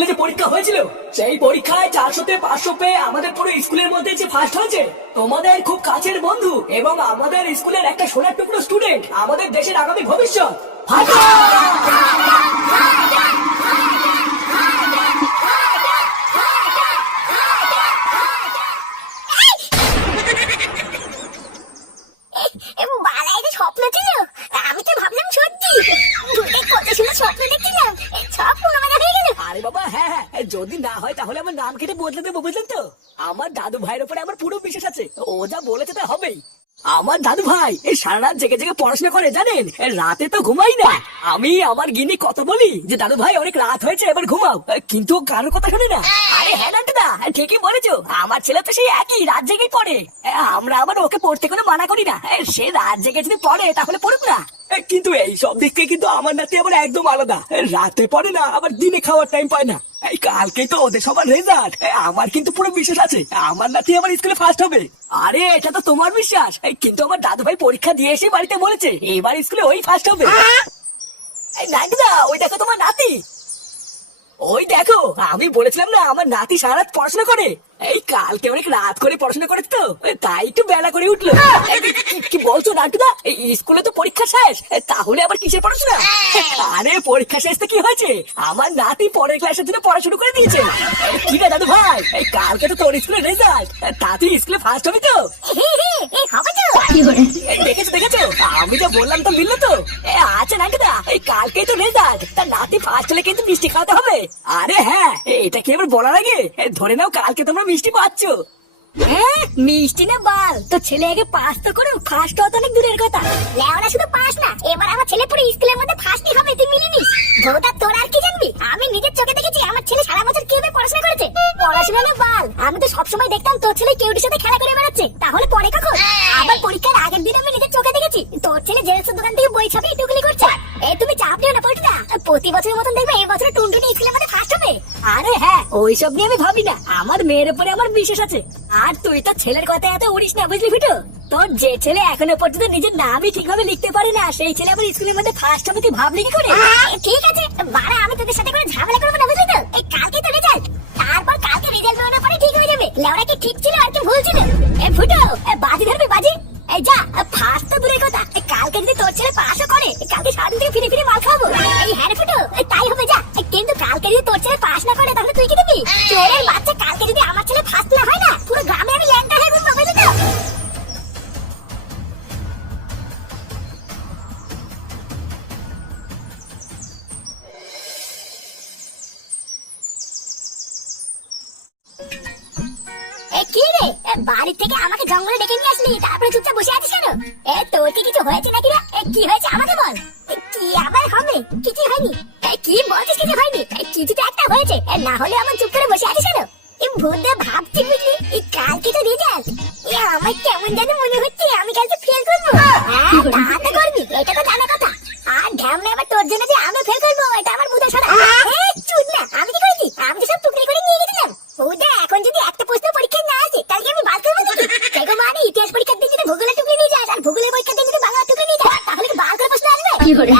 স্কুলে যে পরীক্ষা হয়েছিল, সেই পরীক্ষায় 400-তে 500 পেয়ে আমাদের পুরো স্কুলের মধ্যে যে ফার্স্ট হয়েছে, তোমাদের খুব কাছের বন্ধু এবং আমাদের স্কুলের একটা সোনার টুকরো স্টুডেন্ট, আমাদের দেশের আগামী ভবিষ্যৎ। স্বপ্ন ছিল, আমি তো ভাবলাম সত্যি। কত সুন্দর স্বপ্ন দেখছিলাম, সব পুঙ্গামারা হয়ে গেল। আরে বাবা হ্যাঁ হ্যাঁ, যদি না হয় তাহলে আমার নাম কেটে বদলে দেবো, বুঝলেন তো? আমার দাদু ভাইয়ের উপরে আমার পুরো বিশ্বাস আছে, ও যা বলেছে তা হবেই। আমার দাদু ভাই এই সারা রাত জেগে জেগে পড়াশোনা করে, জানেন? রাতে তো ঘুমাই না। আমি আমার গিনি কত বলি যে দাদু ভাই অনেক রাত হয়েছে, এবার ঘুমাও, কিন্তু কারোর কথা শুনে না। আরে হ্যাঁ নান্টুদা, ঠিকই বলেছো, আমার ছেলে তো সেই একই রাত জেগেই পড়ে। আমরা আবার ওকে পড়তে কোনো মানা করি না, সে রাত জেগে যদি পড়ে তাহলে পড়ুক না। কিন্তু এই সব দিক থেকে কিন্তু আমার নাতি আবার একদম আলাদা, রাতে পড়ে না, আবার দিনে খাওয়ার টাইম পায় না। এই কালকে তো ওদের সবার রেজাল্ট, আমার কিন্তু পুরো বিশ্বাস আছে আমার নাতি আমার স্কুলে ফার্স্ট হবে। আরে এটা তো তোমার বিশ্বাস, কিন্তু আমার দাদু ভাই পরীক্ষা দিয়ে এসে বাড়িতে বলেছে এবার স্কুলে ওই ফার্স্ট হবে। নাইদা, ওই দেখো তোমার নাতি, ওই দেখো, আমি বলেছিলাম না আমার নাতি সারা রাত পড়াশোনা করে। এই কালকে অনেক রাত করে পড়াশোনা করে তো, তাই একটু বেলা করে উঠলো। কি বলছো নাটুদা, স্কুলে তো পরীক্ষা শেষ, তাহলে আবার কিসের পড়াশোনা? আরে পরীক্ষা শেষ তো কি হয়েছে, আমার নাতি পরের ক্লাসের জন্য পড়া শুরু করে দিয়েছে। কি রে দাদু ভাই, এই কালকে তো তোর স্কুলের রেজাল্ট, তা তুই স্কুলে ফার্স্ট হবি তো? দেখেছো দেখেছো, আমি যা বললাম তো মিললো তো। আচ্ছা নাটুদা, এই কালকেই তো রেজাল্ট, তার নাতি ফার্স্ট হলে কিন্তু মিষ্টি খাওয়াতে হবে। আরে হ্যাঁ, এটা কি এবার বলার আগে ধরে নাও কালকে তোমরা মিষ্টি পাচ্ছ। হ্যাঁ, মিষ্টি না বাল, তো ছেলে আগে পাস তো করো, ফার্স্ট হওয়া তো অনেক দূরের কথা। লেওরা শুধু পাস না, এবার আমার ছেলে পুরো স্কুলের মধ্যে ফার্স্টই হবে, তুই মিলিনিস। ভোটা তোর আর কি জানবি, আমি নিজের চোখে দেখেছি আমার ছেলে সারা বছর কিভাবে পড়াশোনা করেছে। পড়াশোনা না বাল, আমি তো সবসময় দেখতাম তোর ছেলে কেউটির সাথে খেলা করে বেড়াচ্ছে, তাহলে পরে কখন? আবার পরীক্ষার আগের দিন আমি নিজের চোখে দেখেছি তোর ছেলে জেরক্সের দোকান থেকে বই ছাপিয়ে টুকলি করছে। এই তুমি চাপ নিও না পল্টুদা, প্রতি বছরের মতন দেখবে এই বছর টুনটুনি স্কুলের মধ্যে ফার্স্ট হবে। আরে হ্যাঁ, ওইসব নিয়ে আমি ভাবি না, আমার মেয়ের উপরে আমার বিশ্বাস আছে। আর তুই তো ছেলের কথা এত উড়িস না, বুঝলি ফুটো? তোর যে ছেলে এখনো পর্যন্ত নিজের নামই ঠিকভাবে লিখতে পারে না, সেই ছেলে আবার স্কুলের মধ্যে ফার্স্ট হবে, তুই ভাবলি কি করে? ঠিক আছে বাড়া, আমি তোদের সাথে করে ঝামেলা করবো না, বুঝলি তো? এই কালকে তো রেজাল্ট, তারপর কালকে রেজাল্ট বেরোনোর পরে ঠিক হয়ে যাবে লেওরা কি ঠিক ছিল আর কি ভুল ছিল। এই ফুটো, বাজি ধরবি বাজি। এই যা, ফার্স্ট তো দূরের কথা, কালকে যদি তোর ছেলে পাসও করে, কালকে সারাদিন থেকে ফিরে ফিরে মাল খাবো। এই হ্যাঁ ফুটো, তাই হবে যা। কিন্তু কালকে যদি তোর ছেলে পাস না করে তাহলে তুই কি দিবি? চোরের বাচ্চা, কালকে যদি আমার ছেলে ফার্স্ট না হয় না, পুরো গ্রামে আমি ল্যাংটা হয়ে ঘুরবো, বুঝলি তো? কি রে, বাড়ি থেকে আমাকে জঙ্গলে ডেকে নিয়ে আসলি, তারপরে চুপচাপ বসে আছিস কেন? তোর কি কিছু হয়েছে নাকি রে? কি হয়েছে আমাকে বল। কি আবার হবে? কিছু হয়নি। কি বলছিস কিছু হয়নি? কিছু তো একটা হয়েছে, না হলে আমার চুপ করে বসে আছিস কেন? ভূতটা ভাবছি বুঝলি, কালকে তো রেজাল্ট, আমার কেমন যেন মনে হচ্ছে আমি কালকে ফেল করবো। তা তো করবি, এটা তো জানা কথা। আর ঢ্যামনা এবার তোর জন্য যে আমি ফেল করবো, এটা আমার বুঝা সরা। চুদ না, আমি কি করেছি? আমি তো সব টুকরি করে নিয়ে গেছিলাম। বুঝা, এখন যদি একটা প্রশ্ন পরীক্ষায় না আসে তাহলে আমি বাদ করবো নাকি? দেখো মানে ইতিহাস পরীক্ষার দিন যদি ভূগোলের টুকরি নিয়ে যাস, আর ভূগোলের পরীক্ষার দিন যদি বাংলা টুকরি নিয়ে যাস, তাহলে কি বাদ করে প্রশ্ন আসবে?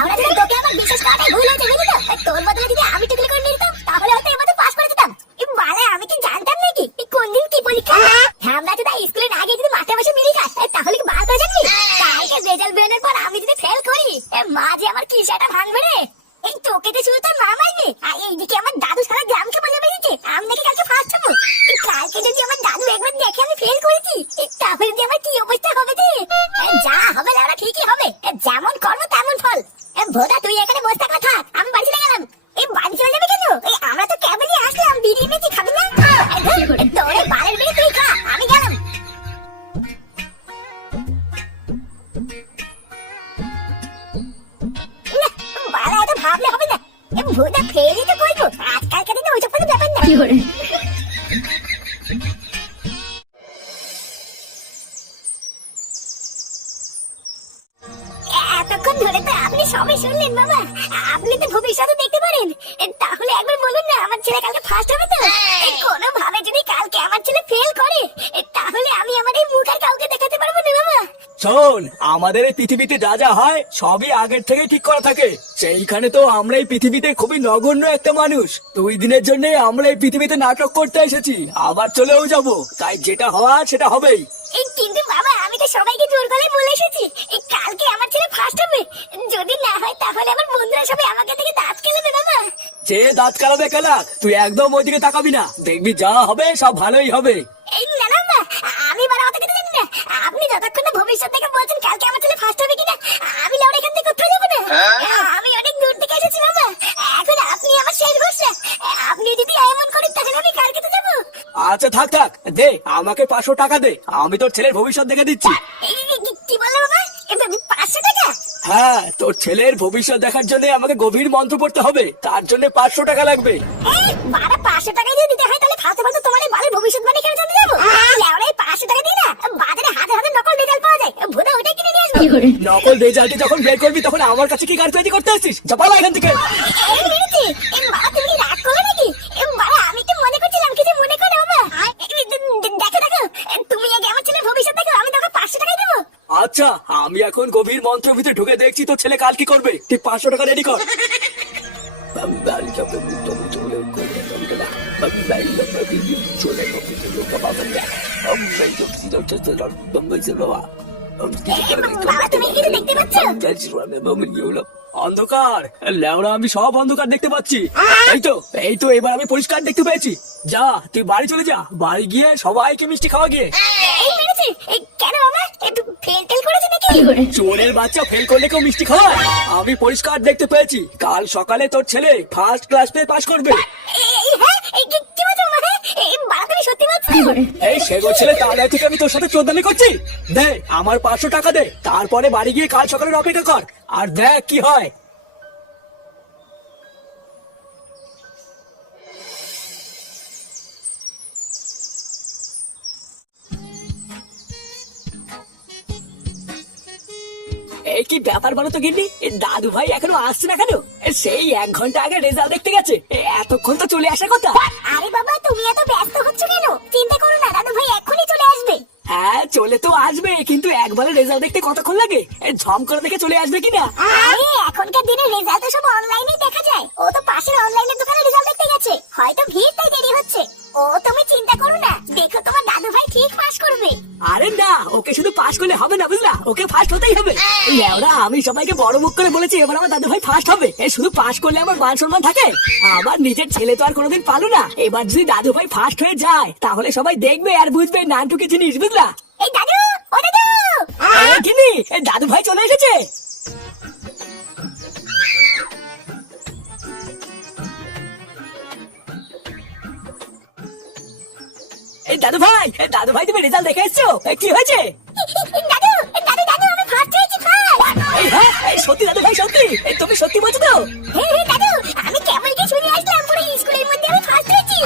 আমরা যদি তোকে আবার বিশ্বাস করাটাই ভুল হয়েছে, বুঝলি তো? তোর বদলে যদি আমি টুকরি করে নিয়ে যেতাম, তাহলে হয়তো এবার পাস করে যেতাম। বালে, আমি কি জানতাম নাকি কোন দিন কি পরীক্ষা? আমরা যদি স্কুলের আগে যদি মাঠে বসে মিলি খাস, তাহলে কি বাদ করে যাবি? কালকে রেজাল্ট বেরোনোর পর আমি যদি ফেল করি, মা যে আমার কি সেটা ভাঙবে রে। এই তোকে তো শুধু তোর মা মারবে, আর এইদিকে আমার দাদু সারা গ্রামকে বলে বেরিয়েছে আমি নাকি কালকে ফার্স্ট হবো। কালকে যদি আমার দাদু একবার দেখে আমি ফেল করেছি, তাহলে যে আমার কি অবস্থা হবে রে? যা হবে ওরা ঠিকই হবে, যেমন কর্ম তেমন ফল। ভোটা, তুই এখানে বসে থাক, আমি বাড়ি চলে গেলাম। এই বাড়ি চলে যাবে কেন? আমরা তো কেবলই আসলাম, বিড়ি এনেছি, খাবি না? তোরে বালের বিড়ি তুই খা, আমি গেলাম। বালা, এত ভাবলে হবে না, ভোটা ফেলই তো করবো। আজকালকার দিনে ওইসব কোনো ব্যাপার না। এতক্ষণ ধরে তো আপনি সবাই শুনলেন বাবা, আপনি তো ভবিষ্যতে দেখতে পারেন, তাহলে একবার বলুন না আমার ছেলে কালকে ফার্স্ট হবে তো? কোনো ভাবে যদি কালকে আমার ছেলে ফেল করে, তাহলে আমি আমার এই মুখ আর কাউকে দেখাতে পারবো না বাবা। শোন, শোন, আমাদের এই পৃথিবীতে যা যা হয় সবই আগের থেকে ঠিক করা থাকে। সেইখানে তো আমরা এই পৃথিবীতে খুবই নগণ্য একটা মানুষ। 2 দিনের জন্য আমরা এই পৃথিবীতে নাটক করতে এসেছি, আবার চলেও যাব। তাই যেটা হওয়ার সেটা হবেই। কিন্তু বাবা, আমি তো সবাইকে জোর গলায় বলে এসেছি কালকে আমার ছেলে ফার্স্ট হবে। যদি না হয় তাহলে আমার বন্ধুরা সবাই আমাকে থেকে দাঁত কেলাবে বাবা। যে দাঁত কালাবে কালা, তুই একদম ওইদিকে তাকাবি না। দেখবি যা হবে সব ভালোই হবে। এই না না মা, আমি বড় অত কিছু জানি না। আপনি যতক্ষণ না ভবিষ্যৎ থেকে বলছেন কালকে আমার ছেলে ফার্স্ট হবে কিনা, আমি লেওড়া এখান থেকে কোথাও যাবো না। আমি অনেক দূর থেকে এসেছি বাবা, এখন আপনি আমার শেষ ভরসা। আপনি যদি এমন করেন তাহলে আমি কালকে তো যাবো। আচ্ছা থাক থাক, দে আমাকে 500 টাকা দে, আমি তোর ছেলের ভবিষ্যৎ দেখে দিচ্ছি। কি বললো বাবা? 500 টাকা? হ্যাঁ, তোর ছেলের ভবিষ্যৎ দেখার জন্য আমাকে গভীর মন্ত্র পড়তে হবে, তার জন্য 500 টাকা লাগবে। বাবা 500 টাকা দিয়ে দিতে হয় তাহলে ফালতু ফালতু তোমার এই বালের ভবিষ্যৎবাণী কেন জানতে যাবো? লেওড়া এই 500 টাকা দিয়ে না বাজারে হাতে হাতে নকল রেজাল্ট পাওয়া যায়, ভুদা ওটাই কিনে নিয়ে আসবো। নকল রেজাল্ট যখন বের করবি তখন আমার কাছে কি গার্লফ্রেন্ড করতে আসছিস? চাপালা এখান থেকে। এই মিনিটে এই বাবা তুমি কি রাগ করলে নাকি? বাবা আমি তো মনে করছিলাম কিছু মনে করো বাবা। দেখো দেখো, তুমি আগে আমার ছেলের ভবিষ্যৎ দেখো, আমি তোকে 500 টাকাই দেবো। আচ্ছা, আমি এখন গভীর মন্ত্রের ভিতরে ঢুকে দেখছি তোর ছেলে কাল কি করবে। তুই 500 টাকা রেডি কর। বাবা তুমি কিছু দেখতে পাচ্ছ? অন্ধকার লেওড়া, আমি সব অন্ধকার দেখতে পাচ্ছি। এই তো এবার আমি পরিষ্কার দেখতে পেয়েছি। যা তুই বাড়ি চলে যা, বাড়ি গিয়ে সবাইকে মিষ্টি খাওয়া গিয়ে। এই মেরেছে কেন বাবা? একটু ফেল টেল করেছে নাকি? চোরের বাচ্চা ফেল করলে কেউ মিষ্টি খাওয়ায়? আমি পরিষ্কার দেখতে পেয়েছি, কাল সকালে তোর ছেলে ফার্স্ট ক্লাস পেয়ে পাস করবে। কি বলছো বাবা? এই বাবা তুমি সত্যি বলছো? এই সেগো ছেলে, তার থেকে আমি তোর সাথে চোদনামি করছি। দে আমার 500 টাকা দে, তারপরে বাড়ি গিয়ে কাল সকালের অপেক্ষা কর, আর দেখ কি হয়। এই কি ব্যাপার বলো তো গিন্নি, দাদু ভাই এখনো আসছে না কেন? সেই 1 ঘন্টা আগে রেজাল্ট দেখতে গেছে, এতক্ষণ তো চলে আসার কথা। আরে বাবা তুমি এত ব্যস্ত হচ্ছ কেন? চিন্তা করো না, দাদু ভাই এক্ষুনি চলে আসবে। হ্যাঁ চলে তো আসবে, কিন্তু একবারে রেজাল্ট দেখতে কতক্ষণ লাগে? ঝম করে দেখে চলে আসবে কিনা? আরে এখনকার দিনে রেজাল্ট তো সব অনলাইনে দেখা যায়। ও তো পাশের অনলাইনের দোকানে রেজাল্ট দেখতে গেছে, হয়তো ভিড় তাই দেরি হচ্ছে। ও তুমি চিন্তা করো না, দেখো তোমার দাদু ভাই ঠিক পাস করবে। আরে না, ওকে শুধু পাস করলে হবে না বুঝলা, ওকে ফার্স্ট হতেই হবে। লেওরা, আমি সবাইকে বড় মুখ করে বলেছি এবার আমার দাদু ভাই ফার্স্ট হবে। শুধু পাস করলে আমার মান সম্মান থাকে? আমার নিজের ছেলে তো আর কোনোদিন পালো না, এবার যদি দাদু ভাই ফার্স্ট হয়ে যায় তাহলে সবাই দেখবে আর বুঝবে নানটুকে জিনিস, বুঝলা? এই দাদু, ও দাদু! কিনি, দাদু ভাই চলে এসেছে। দাদু ভাই, দাদু ভাই তুমি রেজাল্ট দেখে এসছো? কি হয়েছে? দাদু দাদু দাদু আমি ফার্স্ট হয়েছি, ফার্স্ট! হ্যাঁ সত্যি দাদু ভাই, সত্যি? তুমি সত্যি বলছো তো? হ্যাঁ দাদু, আমি কেবল কি শুনে আসলাম পুরো স্কুলের মধ্যে আমি ফার্স্ট হয়েছি।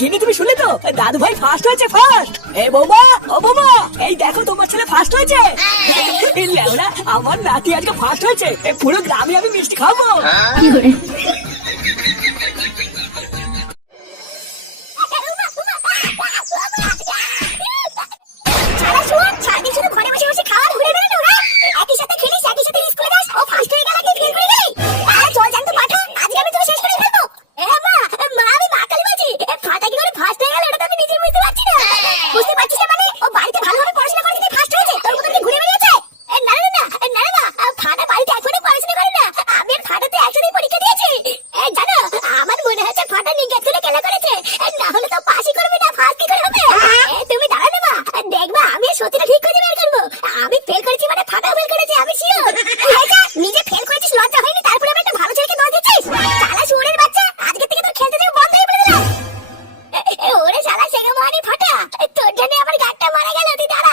গিনি তুমি শুনলে তো? দাদু ভাই ফার্স্ট হয়েছে, ফার্স্ট। বৌমা, ও বৌমা, এই দেখো তোমার ছেলে ফার্স্ট হয়েছে। লেওরা, আমার নাতি আজকে ফার্স্ট হয়েছে, পুরো গ্রামে আমি মিষ্টি খাবো। সারা শুয়ার সারাদিন শুধু ঘরে বসে বসে খাওয়া ঘুরে বেড়ানো, হ্যাঁ? একই সাথে খেলিস, একই সাথে স্কুলে যাস, ও ফার্স্ট হয়ে গেল, ফেল করে গেলি। চল জানতো পাঠা, আজকে আমি তোকে শেষ করে ফেলবো। মা আমি মা কালী বলছি, ফাটা কি করে ফার্স্ট হয়ে গেল এটা তো আমি নিজে বুঝতে পারছি না। বুঝতে পারছিস না মানে? ও বাড়িতে ভালোভাবে পড়াশোনা করে যদি ফার্স্ট হয়েছে, তোর মতন কি ঘুরে বেরিয়েছে? না না না না না, ফাটা বাড়িতে এখনো পড়াশোনা করে না। আমি আর ফাটাতে একসাথে পরীক্ষা দিয়েছি। জানো, আমার মনে হচ্ছে ফাটা নিজ্ঞাত করে খেলা করেছে, না হলে তো পাসই করবে না, ফার্স্ট কি করে হবে? তুমি দাঁড়াবে মা, দেখবা আমি সত্যিটা ঠিক করে বের করবো। আমি ফেল করেছি মানে ফাটা ফেল করেছে, আমি শিওর। নিজে ফেল করেছিস, লজ্জা হয়নি? তারপরে আমি একটা ভালো ছেলেকে দোষ দিচ্ছিস? শালা শুয়োরের বাচ্চা, আজকে থেকে তোর খেলতে যাবো বন্ধ হয়ে বলে দিলাম। ওরে শালা সেগো মানি ফাটা, তোর জন্য আমার গাড়টা মারা গেল, তুই দাঁড়া।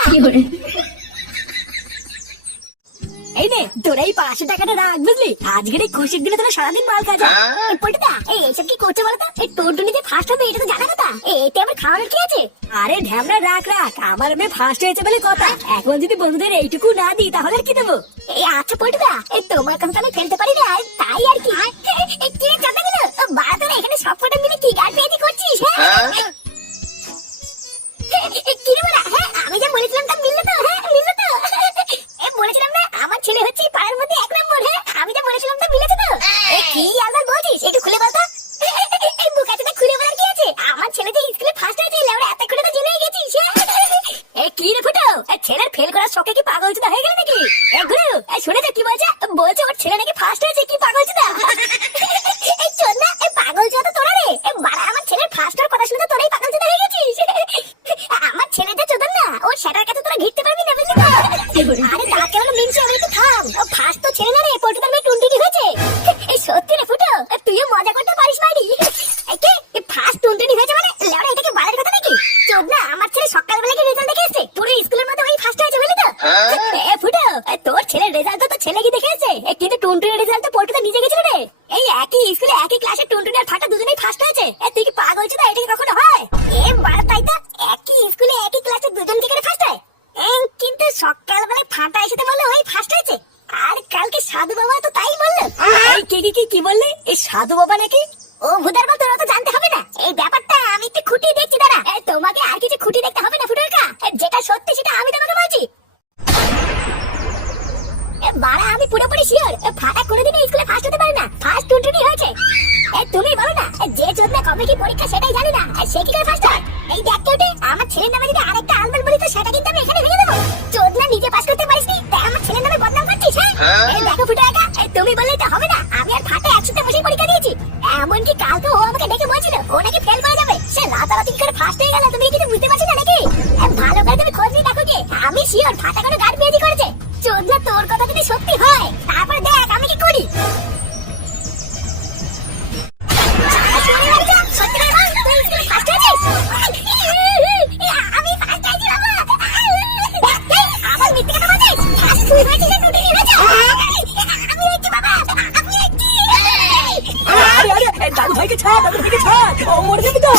এই নে তোর এই 500 টাকাটা রাখ, বুঝলি? আজকের এই খুশির দিনে তোরা সারাদিন মাল খাজা। পল্টুদা এইসব কি করছো বলতো? এই তোর দুনিতে ফার্স্ট হবে এটা তো জানা কথা, এতে আবার খাওয়ানোর কি আছে? আরে ঢ্যামরা, রাখ রাখ, আমার মেয়ে ফার্স্ট হয়েছে বলে কথা। এখন যদি বন্ধুদের এইটুকু না দিই তাহলে আর কি দেবো? এই আচ্ছা পল্টুদা, এই তোমার কথা আমি ফেলতে পারি না, তাই আর কি। কি রে চাঁদাগুলো, বাড়া তোরা এখানে সব ফটো মিলে কি গাড় পেয়েছি করছিস? কি রে বলা, হ্যাঁ আমি যা বলেছিলাম তা মিললো তো? হ্যাঁ মিললো তো? পাগলচোদা হয়ে গেল নাকি? এ গুরু, শুনেছো কি বলছে? বলছে ওর ছেলে নাকি ফার্স্ট হয়েছে। কি পাগলচোদা? এই চোদনা, এই পাগলচোদা তো তোরা রে। এই বাড়া, আমার ছেলের ফার্স্ট হওয়ার কথা শুনে তো তোরাই পাগলচোদা হয়ে গেছিস। আমার ছেলেটা চোদন না, ওর সেটার কাছে তোরা ঘিরতে পারবি না, বুঝলি তো? আরে দাঁত কেমন মিনছে, আমি একটু থাম। ও ফার্স্ট তো ছেলে না রে, পল্টুদার মেয়ে টুনটুনি হয়েছে। এই সত্যি রে ফুটো, তুইও মজা করতে পারিস মাইরি। এই কে ফার্স্ট টুনটুনি হয়েছে মানে? লেওড়া, এটা কি বাড়ার কথা নাকি? চোদনা, আমার ছেলে সকালবেলা কি রেজাল্ট দেখে এসেছে? পুরো স্কুলের মধ্যে ওই ফার্স্ট হয়েছে, বুঝলি তো? এ ফুটো, তোর ছেলের রেজাল্ট তো ছেলে কি দেখে এসেছে, কিন্তু টুনটুনির রেজাল্ট তো পল্টুদা নিজে গেছিল রে। এই একই স্কুলে একই ক্লাসে টুনটুনি আর ফাটা দুজনেই ফার্স্ট হয়েছে। তুই কি পাগল ছিস? এটা কি কখনো হয়? এ বাড়া, তাই তো, একই স্কুলে একই ক্লাসে দুজন কি করে ফার্স্ট হয়? কিন্তু সকালবেলায় ফাটা এসে বললো ওই ফার্স্ট হয়েছে, আর কালকে সাধু বাবা তো তাই বললো। কি বললি? এই সাধু বাবা নাকি? ও ভুদার বাল, তোরা তো জানতে হবে না এই ব্যাপারটা। আমি একটু খুঁটি দেখছি, দাঁড়া। তোমাকে আর কিছু খুঁটি দেখতে হবে না ফুটোর কা। যেটা সত্যি সেটা আমি তোমাকে বলছি। বাড়া, আমি পুরোপুরি শিওর ফাটা কোনোদিনই স্কুলে ফার্স্ট হতে পারে না। ফার্স্ট টুনটুনি হয়েছে। তুমি বলো না, যে চোদনা কবে কি পরীক্ষা সেটাই জানি না, সে কি করে ফার্স্ট হয়? এই দেখ কেউটে, আমার ছেলের নামে যদি আরেকটা আলমাল বলি তো সেটা কিন্তু আমি এখানে ভেঙে দেবো। চোদনা, নিজে পাস করতে পারিসনি, তাই আমার ছেলের নামে বদনাম করছিস? হ্যাঁ, এই দেখো ফুটো একা, তুমি বললেই তো হবে না। আমি আর ফাটা একসাথে বসে পরীক্ষা দিয়েছি। এমনকি কালকে ও আমাকে ডেকে বলছিল ও নাকি ফেল করে যাবে। সে রাতারাতি করে ফার্স্ট হয়ে গেল। তুমি কিছু বুঝতে পারছি না নাকি? ভালো করে তুমি খোঁজ নিয়ে দেখো কি। আমি শিওর ফাটা কোনো গাড় বিয়ে করেছে। চোদনা, তোর কথা যদি সত্যি হয় তারপর দেখ আমি কি করি। দাদু ভাইকে ছাড়, দাদু ভাইকে ছাড়, ও মরে যাবে তো।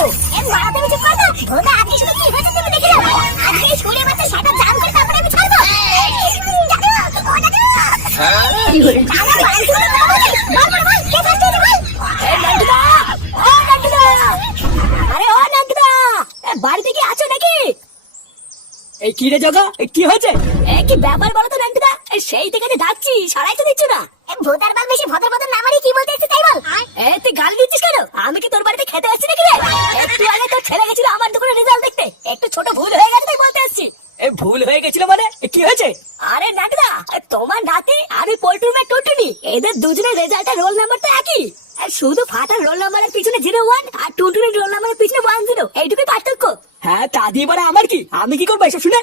বাড়িতে কি আছো নাকি? এই কি রে জগা, কি হয়েছে? কি ব্যাপার বলো তো নান্টুদা? সেই থেকে যে ডাকছি, সারাই তো দিচ্ছ না। ভোটার বাল বেশি ভদর ভদর না মারি, কি বলতে এসেছিস তাই বল। তুই গাল দিচ্ছিস কেন? আমি কি তোর বাড়িতে খেতে আসছি নাকি রে? একটু আগে তোর ছেলে গেছিল আমার দোকানে রেজাল্ট দেখতে। একটু ছোট ভুল হয়ে গেছে তাই বলতে আসছি। ভুল হয়ে গেছিল মানে? কি হয়েছে? আরে নাটুদা, তোমার নাতি আমি পল্টুর মেয়ে টুনটুনি, এদের দুজনের রেজাল্টের রোল নাম্বার তো একই। শুধু ফাটার রোল নাম্বারের পিছনে 01 আর টুনটুনির রোল নাম্বারের পিছনে 10, এইটুকুই পার্থক্য। হ্যাঁ, তা দিয়ে এবারে আমার কি? আমি কি করবো এসব শুনে?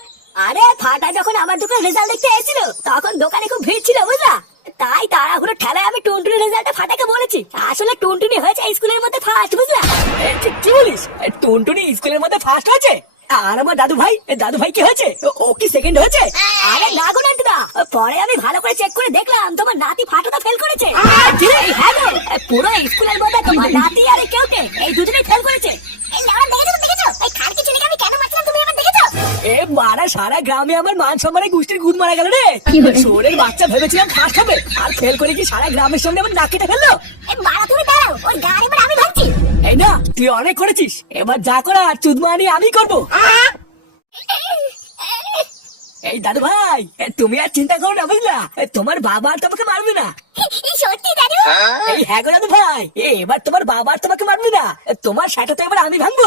আরে ফাটা যখন আমার দোকান রেজাল্ট দেখতে এসেছিল তখন দোকানে খুব ভিড় ছিল, বুঝলা? তাই তাড়াহুড়ো ঠেলায় আমি টুনটুনির রেজাল্টটা ফাটাকে বলেছি। আসলে টুনটুনি হয়েছে স্কুলের মধ্যে ফার্স্ট, বুঝলা? কি বলিস? টুনটুনি স্কুলের মধ্যে ফার্স্ট হয়েছে? আর আমার দাদু ভাই, দাদু ভাই কি হয়েছে? ও কি সেকেন্ড হয়েছে? আরে না গো নান্টুদা, পরে আমি ভালো করে চেক করে দেখলাম তোমার নাতি ফাটাটা ফেল করেছে। হ্যাঁ গো, পুরো স্কুলের মধ্যে তোমার নাতি আর কেউটে এই দুজনেই ফেল করেছে। এই লেওড়া, দেখেছো? এই খানকি ছেলেকে আমি কেন মারছিলাম, তুমি আমার দেখেছো? এ মারা, সারা গ্রামে আমার মান সম্মানে গোষ্ঠীর গুদ মারা গেল রে। শোরের বাচ্চা ভেবেছিলাম ফার্স্ট হবে, আর ফেল করে কি সারা গ্রামের সামনে আমার নাক কেটে ফেললো। বাড়া, তুমি দাঁড়াও, ওর গাড়ি এবার আমি ভাবছি। এই না, তুই অনেক করেছিস, এবার যা করার চুদমানি আমি করবো। এই দাদু ভাই, তুমি আর চিন্তা করো না, বুঝলা? তোমার বাবা আর তোমাকে মারবে না। সত্যি দাদু? এই হ্যাঁ গো দাদু ভাই, এবার তোমার বাবা আর তোমাকে মারবে না। তোমার সেটা তো এবার আমি ভাঙবো।